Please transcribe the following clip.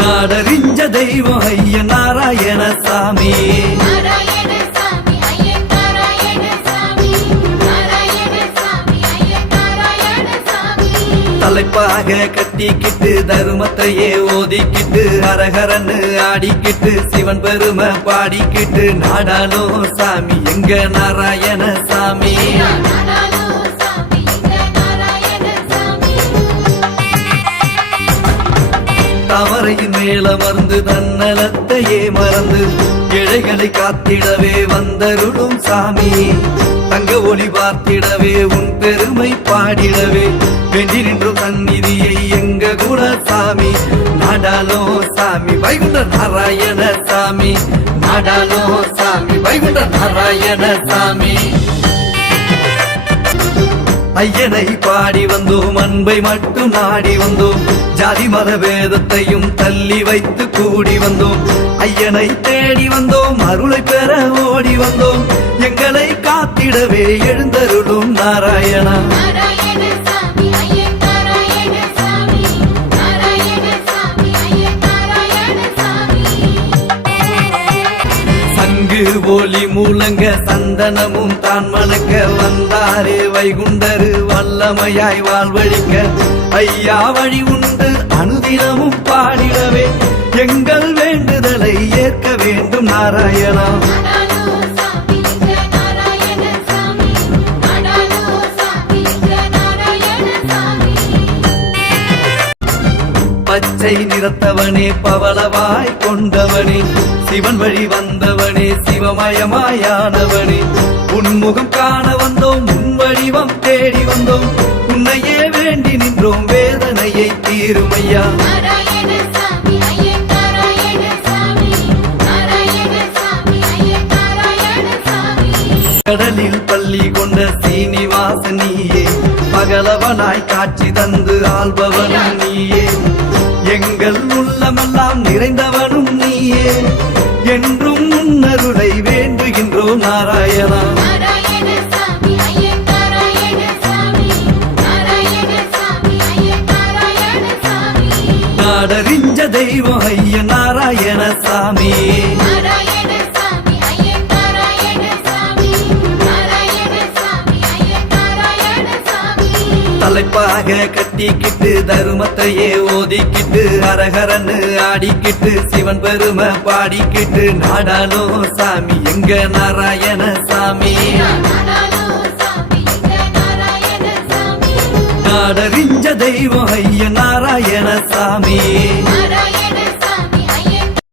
நாடறிஞ்ச தெய்வம் ஐய நாராயண சாமி. தலைப்பாக கட்டிக்கிட்டு தருமத்தையே ஓதிக்கிட்டு அரகரன்னு ஆடிக்கிட்டு சிவன் பெருமை பாடிக்கிட்டு நாடாலும் சாமி எங்க நாராயண சாமி. தாமரையின் மேல மறந்து தன்னலத்தையே மறந்து இழைகளை காத்திடவே வந்தருளும் சாமி. தங்க ஒளி பார்த்திடவே உன் பெருமை பாடிடவே வென்றி நின்றும் சந்நிதியை எங்க கூட சாமி. நாடாலோ சாமி வைகுண்ட நாராயண சாமி. நாடாலோ சாமி வைகுண்ட நாராயண சாமி. ஐயனை பாடி வந்தோம் அன்பை மட்டும் நாடி வந்தோம் ஜாதி மத வேதத்தையும் தள்ளி வைத்து கூடி வந்தோம். ஐயனை தேடி வந்தோம் அருளை பெற ஓடி வந்தோம் எங்களை காத்திடவே எழுந்தருளும் நாராயணா. சங்கு ஒலி மூலங்க சந்தனமும் தான் மணக்க வந்தாரே வைகுண்டரு வல்லமையாய் வாழ்வழிக்க. ஐயா வழி உண்டு அனுதினமும் பாடிடவே எங்கள் வேண்டுதலை ஏற்க வேண்டும் நாராயணா. பச்சை நிறத்தவனே பவளவாய் கொண்டவனே சிவன் வழி வந்தவனே சிவமயமாயானவனே. உன்முகம் காண வந்தோம் உன் வடிவம் தேடி வந்தோம் உன்னையே வேண்டி நின்றோம் வேதனையை தீருமையா. கடலில் பள்ளி கொண்ட சீனிவாசன் நீயே பகலவனாய் காட்சி தந்து ஆள்பவனும் நீயே. எங்கள் உள்ளமெல்லாம் நிறைந்தவனும் நீயே என்றும் முன்னருளை வேண்டுகின்றோம் நாராயணா. நாடறிஞ்ச தெய்வம் ஐய நாராயண சாமி. தலைப்பாக கட்டிக்கிட்டு தருமத்தையே ஓதிக்கிட்டு அரகரன்னு ஆடிக்கிட்டு சிவன் பெருமை பாடிக்கிட்டு நாடாலும் சாமி எங்க நாராயண சாமி. நாடறிஞ்ச தெய்வம் ஐய நாராயண சாமி.